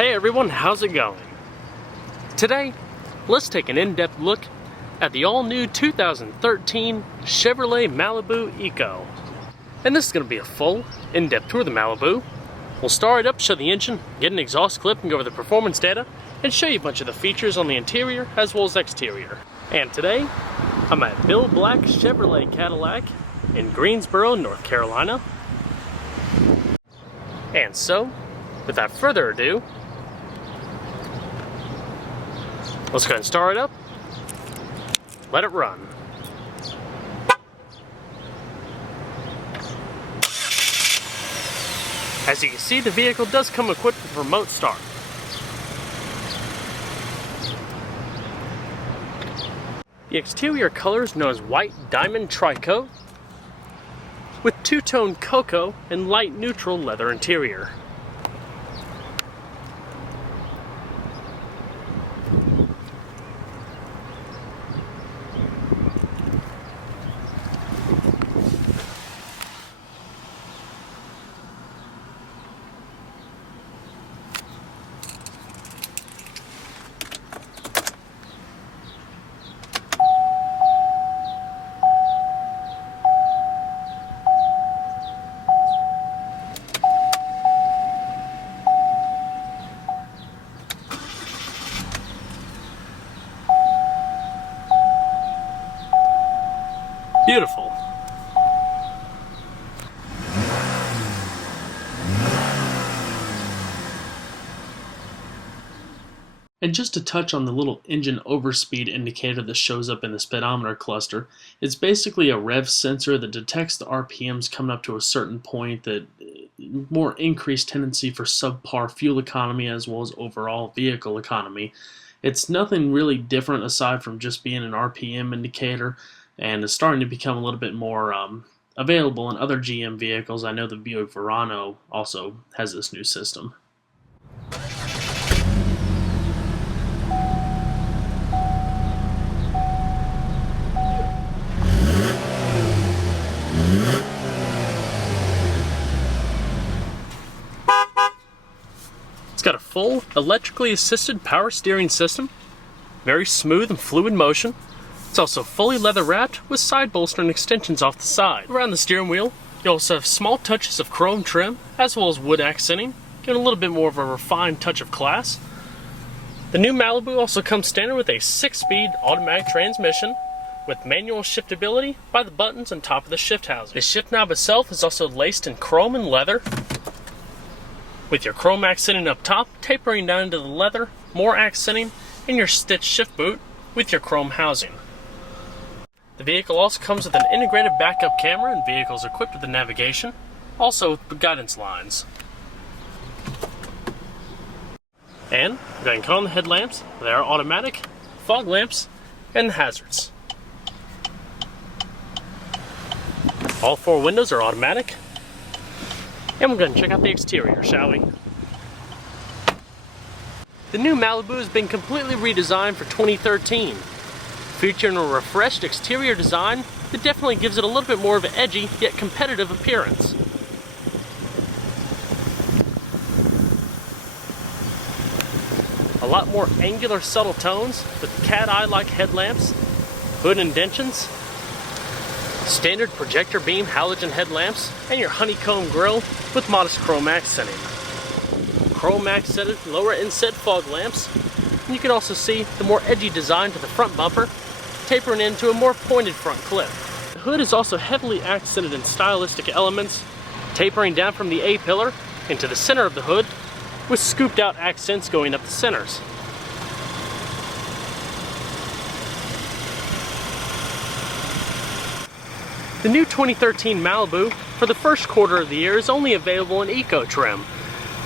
Hey everyone, how's it going? Today, let's take an in-depth look at the all-new 2013 Chevrolet Malibu ECO. And this is going to be a full, in-depth tour of the Malibu. We'll start it up, show the engine, get an exhaust clip, and go over the performance data, and show you a bunch of the features on the interior as well as exterior. And today, I'm at Bill Black Chevrolet Cadillac in Greensboro, North Carolina. And so, without further ado, let's go ahead and start it up, let it run. As you can see, the vehicle does come equipped with remote start. The exterior color is known as white diamond tricoat with two-tone cocoa and light neutral leather interior. Beautiful. And just to touch on the little engine overspeed indicator that shows up in the speedometer cluster, it's basically a rev sensor that detects the RPMs coming up to a certain point, that more increased tendency for subpar fuel economy as well as overall vehicle economy. It's nothing really different aside from just being an RPM indicator, and it's starting to become a little bit more available in other GM vehicles. I know the Buick Verano also has this new system. It's got a full electrically assisted power steering system, very smooth and fluid motion. It's also fully leather wrapped with side bolster and extensions off the side. Around the steering wheel, you also have small touches of chrome trim as well as wood accenting, giving a little bit more of a refined touch of class. The new Malibu also comes standard with a 6-speed automatic transmission with manual shiftability by the buttons on top of the shift housing. The shift knob itself is also laced in chrome and leather, with your chrome accenting up top, tapering down into the leather, more accenting, and your stitched shift boot with your chrome housing. The vehicle also comes with an integrated backup camera and vehicles equipped with the navigation, also with guidance lines. And we're going to cut on the headlamps. They are automatic, fog lamps, and the hazards. All 4 windows are automatic. And we're going to check out the exterior, shall we? The new Malibu has been completely redesigned for 2013. Featuring a refreshed exterior design that definitely gives it a little bit more of an edgy yet competitive appearance. A lot more angular subtle tones with cat eye-like headlamps, hood indentions, standard projector beam halogen headlamps, and your honeycomb grille with modest chrome accenting. Chrome accented lower inset fog lamps, and you can also see the more edgy design to the front bumper, tapering into a more pointed front clip. The hood is also heavily accented in stylistic elements, tapering down from the A-pillar into the center of the hood, with scooped out accents going up the centers. The new 2013 Malibu for the first quarter of the year is only available in Eco trim,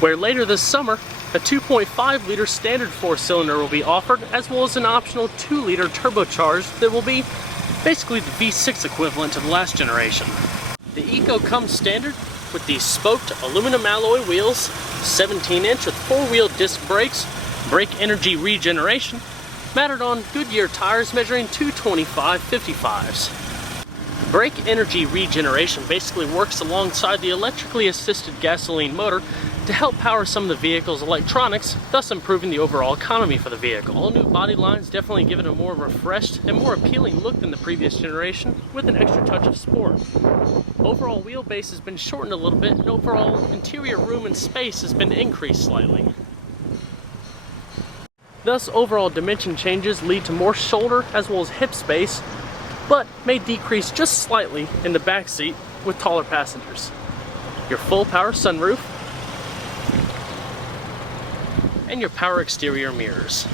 where later this summer a 2.5-liter standard 4-cylinder will be offered, as well as an optional 2-liter turbocharged that will be basically the V6 equivalent to the last generation. The Eco comes standard with these spoked aluminum alloy wheels, 17-inch with 4-wheel disc brakes, brake energy regeneration, mounted on Goodyear tires measuring 225/55s. Brake energy regeneration basically works alongside the electrically assisted gasoline motor to help power some of the vehicle's electronics, thus improving the overall economy for the vehicle. All new body lines definitely give it a more refreshed and more appealing look than the previous generation, with an extra touch of sport. Overall wheelbase has been shortened a little bit, and overall interior room and space has been increased slightly. Thus, overall dimension changes lead to more shoulder as well as hip space, but may decrease just slightly in the back seat with taller passengers. Your full power sunroof, and your power exterior mirrors.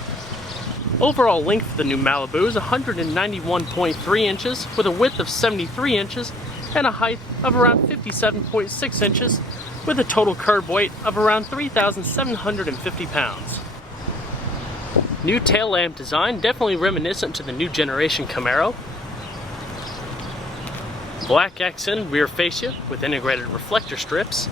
Overall length of the new Malibu is 191.3 inches with a width of 73 inches and a height of around 57.6 inches with a total curb weight of around 3,750 pounds. New tail lamp design, definitely reminiscent to the new generation Camaro. Black accented rear fascia with integrated reflector strips.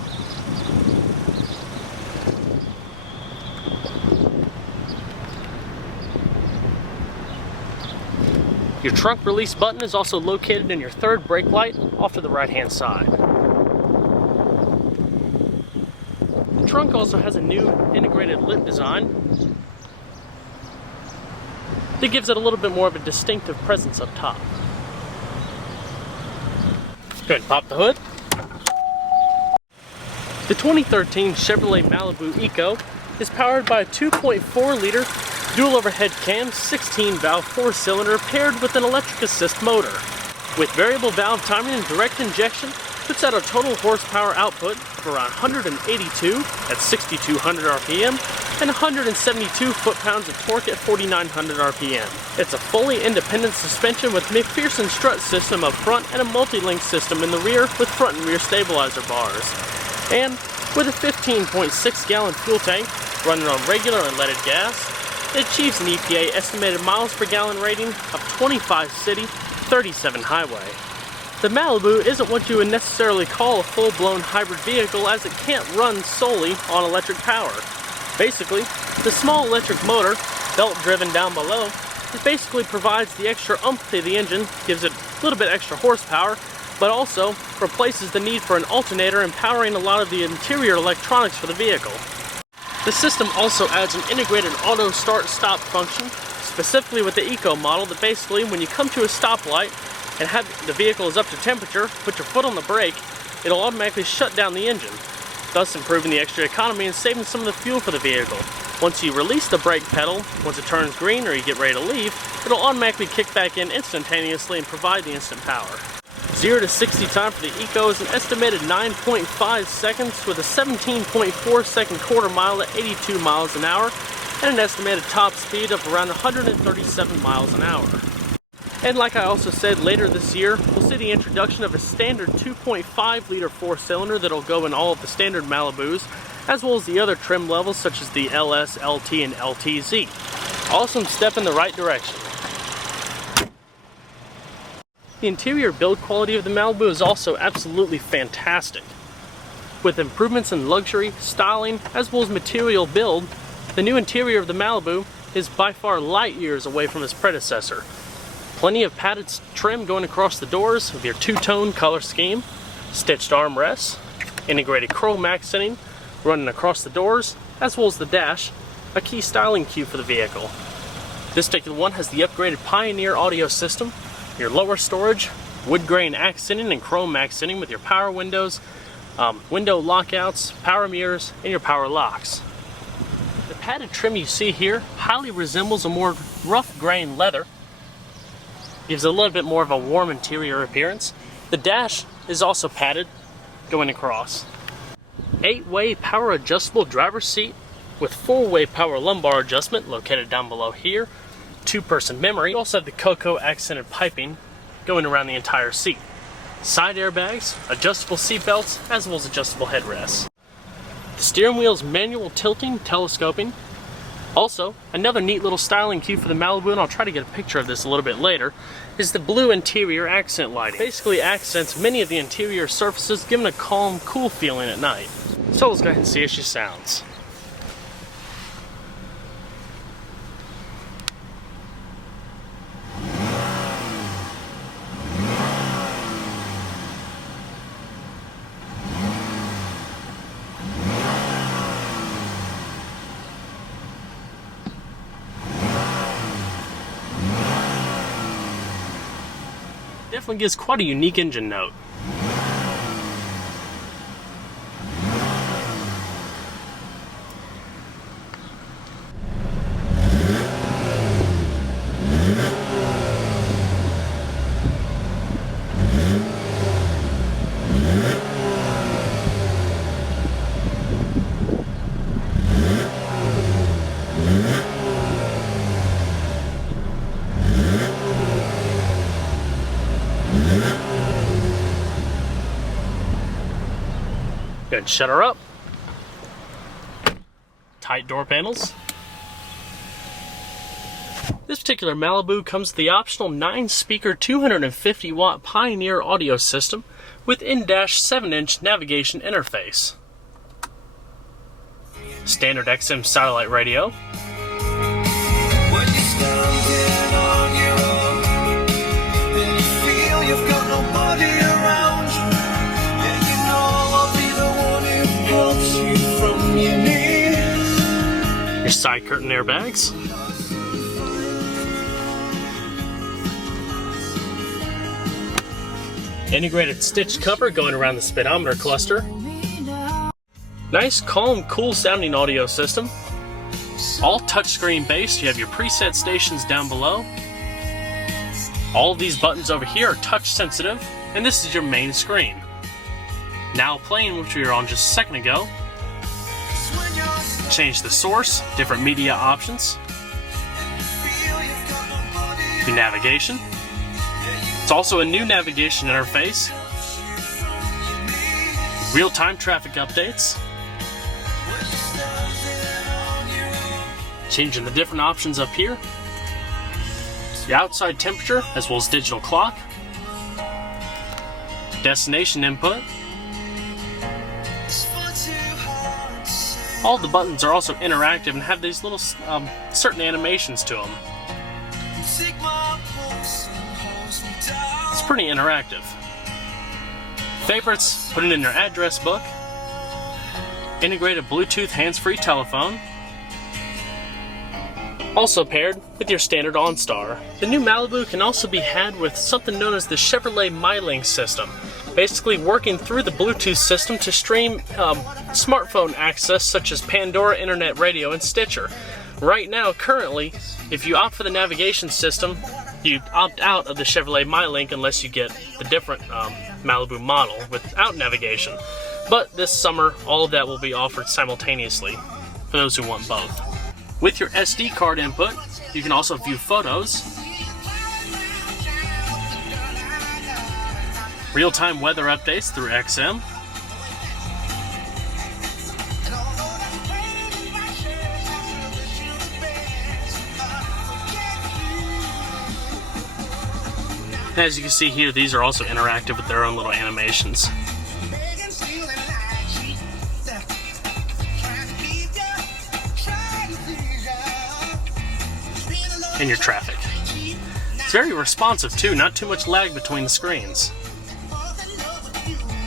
Your trunk release button is also located in your third brake light off to the right hand side. The trunk also has a new integrated lip design that gives it a little bit more of a distinctive presence up top. Go ahead and pop the hood. The 2013 Chevrolet Malibu ECO is powered by a 2.4 liter dual overhead cam 16 valve 4-cylinder paired with an electric assist motor. With variable valve timing and direct injection, puts out a total horsepower output of around 182 at 6,200 RPM and 172 foot-pounds of torque at 4,900 RPM. It's a fully independent suspension with McPherson strut system up front and a multi-link system in the rear with front and rear stabilizer bars. And with a 15.6 gallon fuel tank running on regular unleaded gas, it achieves an EPA estimated miles per gallon rating of 25 city, 37 highway. The Malibu isn't what you would necessarily call a full-blown hybrid vehicle, as it can't run solely on electric power. Basically, the small electric motor, belt-driven down below, it basically provides the extra oomph to the engine, gives it a little bit extra horsepower, but also replaces the need for an alternator and powering a lot of the interior electronics for the vehicle. The system also adds an integrated auto start-stop function, specifically with the Eco model, that basically when you come to a stoplight and have the vehicle is up to temperature, put your foot on the brake, it'll automatically shut down the engine, thus improving the extra economy and saving some of the fuel for the vehicle. Once you release the brake pedal, once it turns green or you get ready to leave, it'll automatically kick back in instantaneously and provide the instant power. 0 to 60 time for the Eco is an estimated 9.5 seconds with a 17.4 second quarter mile at 82 miles an hour and an estimated top speed of around 137 miles an hour. And like I also said, later this year, we'll see the introduction of a standard 2.5 liter 4-cylinder that'll go in all of the standard Malibus, as well as the other trim levels such as the LS, LT, and LTZ. Awesome step in the right direction. The interior build quality of the Malibu is also absolutely fantastic. With improvements in luxury, styling, as well as material build, the new interior of the Malibu is by far light years away from its predecessor. Plenty of padded trim going across the doors with your two-tone color scheme, stitched armrests, integrated chrome accenting running across the doors, as well as the dash, a key styling cue for the vehicle. This particular one has the upgraded Pioneer audio system, your lower storage, wood grain accenting and chrome accenting with your power windows, window lockouts, power mirrors, and your power locks. The padded trim you see here highly resembles a more rough grain leather. Gives it a little bit more of a warm interior appearance. The dash is also padded going across. 8-way power adjustable driver's seat with 4-way power lumbar adjustment located down below here. 2-person memory. You also have the cocoa accented piping going around the entire seat. Side airbags, adjustable seat belts, as well as adjustable headrests. The steering wheel is manual tilting, telescoping. Also, another neat little styling cue for the Malibu, and I'll try to get a picture of this a little bit later, is the blue interior accent lighting. Basically accents many of the interior surfaces, giving a calm, cool feeling at night. So let's go ahead and see how she sounds. definitely gives quite a unique engine note. Go ahead and shut her up. Tight door panels. This particular Malibu comes with the optional 9-speaker 250-watt Pioneer audio system with in-dash 7-inch navigation interface. Standard XM satellite radio. When you're standing on your own and you feel you've got nobody around you, and you know I'll be the one who helps you from your knees. Your side curtain airbags. Integrated stitch cover going around the speedometer cluster. Nice, calm, cool sounding audio system. All touchscreen based. You have your preset stations down below. All of these buttons over here are touch sensitive, and this is your main screen. Now playing, which we were on just a second ago. Change the source, different media options. Your navigation. It's also a new navigation interface. Real-time traffic updates. Changing the different options up here. The outside temperature, as well as digital clock. Destination input. All the buttons are also interactive and have these little certain animations to them. It's pretty interactive. Favorites, put it in your address book. Integrated Bluetooth hands-free telephone. Also paired with your standard OnStar. The new Malibu can also be had with something known as the Chevrolet Mylink system. Basically working through the Bluetooth system to stream smartphone access such as Pandora Internet Radio and Stitcher. Right now, currently, if you opt for the navigation system, you opt out of the Chevrolet Mylink unless you get the different Malibu model without navigation. But this summer, all of that will be offered simultaneously for those who want both. With your SD card input, you can also view photos, real-time weather updates through XM, and as you can see here, these are also interactive with their own little animations. And your traffic. It's very responsive too, not too much lag between the screens.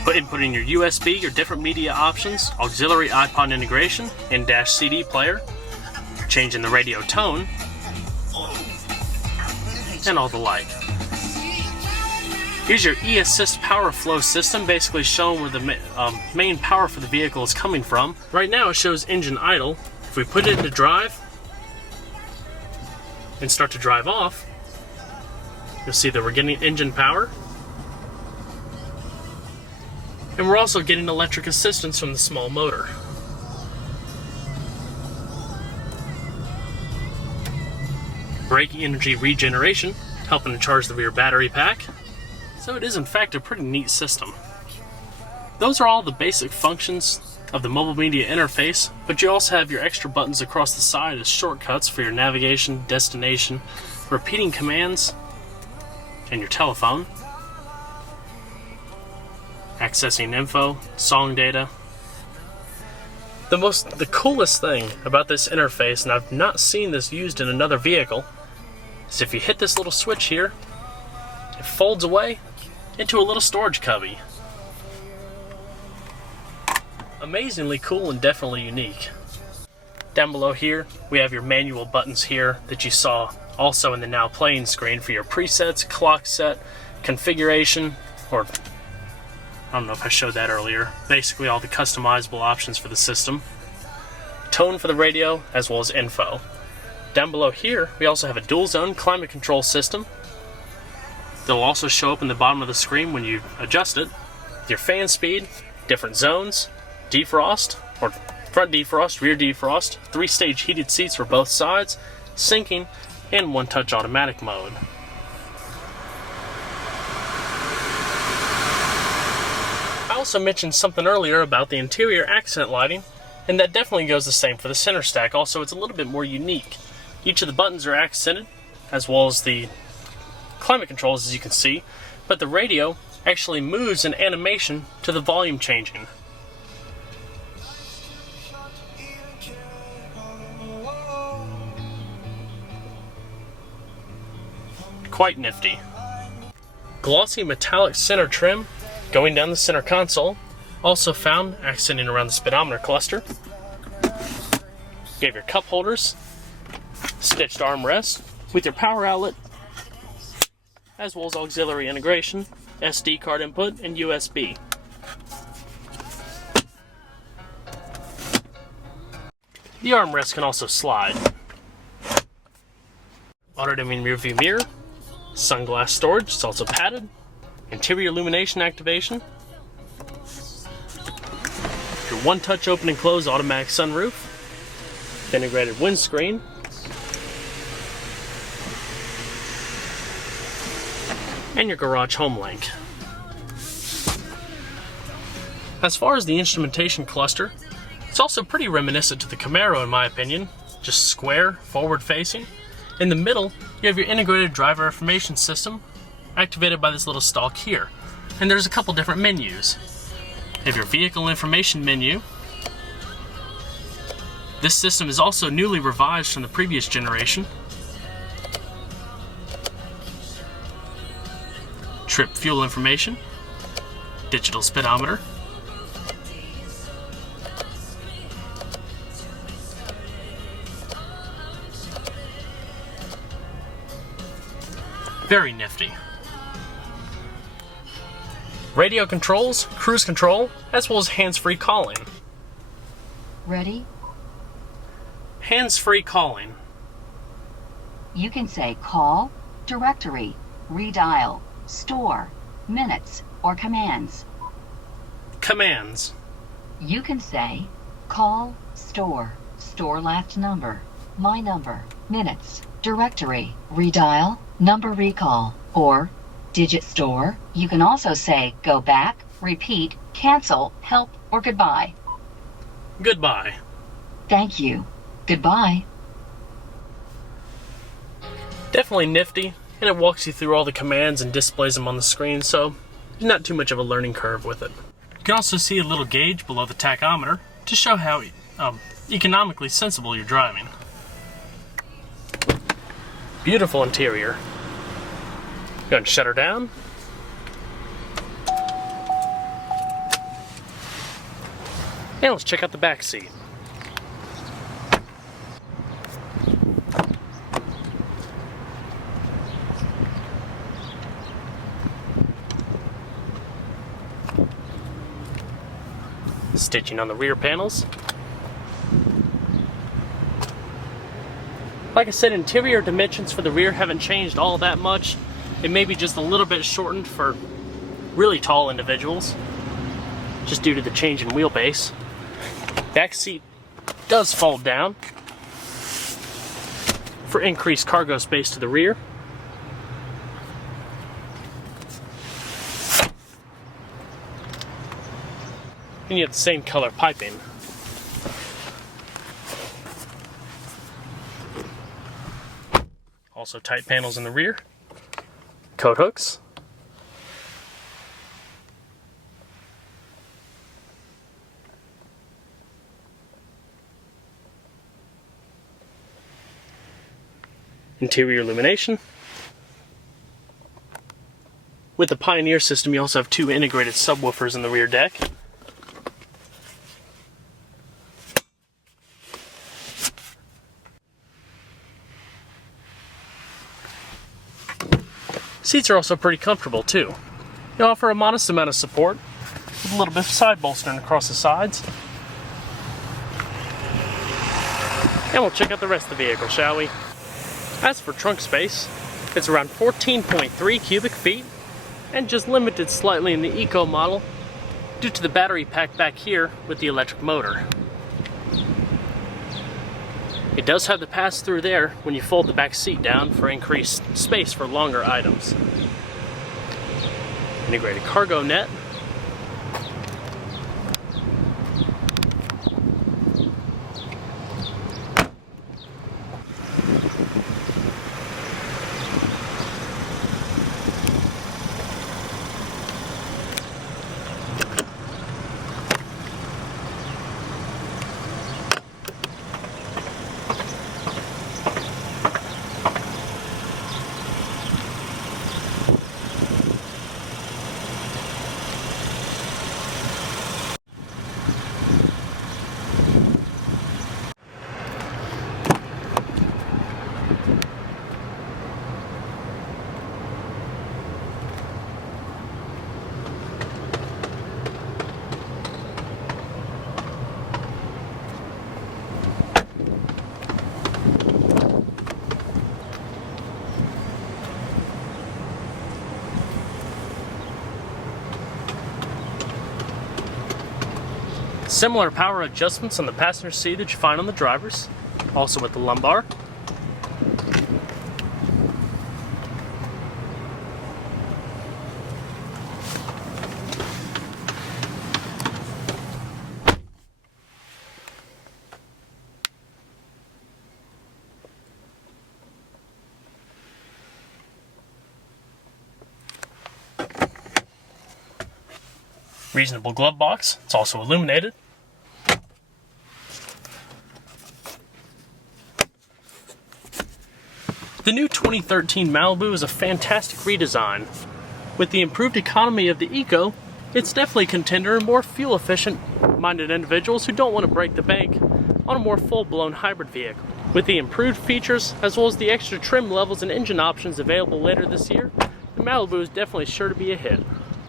Inputting your USB, your different media options, auxiliary iPod integration, in-dash CD player, changing the radio tone, and all the like. Here's your e-assist power flow system, basically showing where the main power for the vehicle is coming from. Right now it shows engine idle. If we put it into drive, and start to drive off, you'll see that we're getting engine power. And we're also getting electric assistance from the small motor. Braking energy regeneration, helping to charge the rear battery pack. So it is in fact a pretty neat system. Those are all the basic functions of the mobile media interface, but you also have your extra buttons across the side as shortcuts for your navigation, destination, repeating commands, and your telephone. Accessing info, song data. The coolest thing about this interface, and I've not seen this used in another vehicle, is if you hit this little switch here, it folds away into a little storage cubby. Amazingly cool and definitely unique. Down below here, we have your manual buttons here that you saw also in the now playing screen for your presets, clock set, configuration, or I don't know if I showed that earlier, basically all the customizable options for the system, tone for the radio, as well as info. Down below here, we also have a dual zone climate control system. They'll also show up in the bottom of the screen when you adjust it. Your fan speed, different zones, defrost, or front defrost, rear defrost, 3-stage heated seats for both sides, syncing, and one-touch automatic mode. I also mentioned something earlier about the interior accent lighting, and that definitely goes the same for the center stack. Also, it's a little bit more unique. Each of the buttons are accented, as well as the climate controls, as you can see, but the radio actually moves in animation to the volume changing. Quite nifty. Glossy metallic center trim going down the center console, also found accenting around the speedometer cluster. You have your cup holders, stitched armrest with your power outlet, as well as auxiliary integration, SD card input, and USB. The armrest can also slide. Auto-dimming rear view mirror, sunglass storage, it's also padded, interior illumination activation, your one-touch open and close automatic sunroof, integrated windscreen, and your garage home link. As far as the instrumentation cluster, it's also pretty reminiscent to the Camaro in my opinion, just square, forward-facing. In the middle, you have your integrated driver information system, activated by this little stalk here. And there's a couple different menus. You have your vehicle information menu. This system is also newly revised from the previous generation. Trip fuel information, digital speedometer, very nifty. Radio controls, cruise control, as well as hands-free calling. Ready? Hands-free calling. You can say call, directory, redial, store, minutes, or commands. Commands. You can say call, store, store last number, my number, minutes, directory, redial, number recall, or digit store. You can also say go back, repeat, cancel, help, or goodbye. Goodbye. Thank you. Goodbye. Definitely nifty, and it walks you through all the commands and displays them on the screen, so there's not too much of a learning curve with it. You can also see a little gauge below the tachometer to show how economically sensible you're driving. Beautiful interior. Go ahead and shut her down. And let's check out the back seat. Stitching on the rear panels. Like I said, interior dimensions for the rear haven't changed all that much. It may be just a little bit shortened for really tall individuals, just due to the change in wheelbase. Back seat does fold down for increased cargo space to the rear. And you have the same color piping. Also tight panels in the rear. Coat hooks. Interior illumination. With the Pioneer system, you also have 2 integrated subwoofers in the rear deck. Seats are also pretty comfortable too. They offer a modest amount of support with a little bit of side bolstering across the sides. And we'll check out the rest of the vehicle, shall we? As for trunk space, it's around 14.3 cubic feet and just limited slightly in the Eco model due to the battery pack back here with the electric motor. It does have the pass-through there when you fold the back seat down for increased space for longer items. Integrated cargo net. Similar power adjustments on the passenger seat that you find on the driver's, also with the lumbar. Reasonable glove box, it's also illuminated. The new 2013 Malibu is a fantastic redesign. With the improved economy of the Eco, it's definitely a contender in more fuel-efficient minded individuals who don't want to break the bank on a more full-blown hybrid vehicle. With the improved features, as well as the extra trim levels and engine options available later this year, the Malibu is definitely sure to be a hit.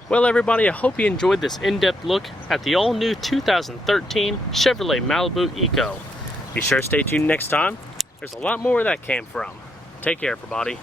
Well everybody, I hope you enjoyed this in-depth look at the all-new 2013 Chevrolet Malibu ECO. Be sure to stay tuned next time. There's a lot more where that came from. Take care, everybody.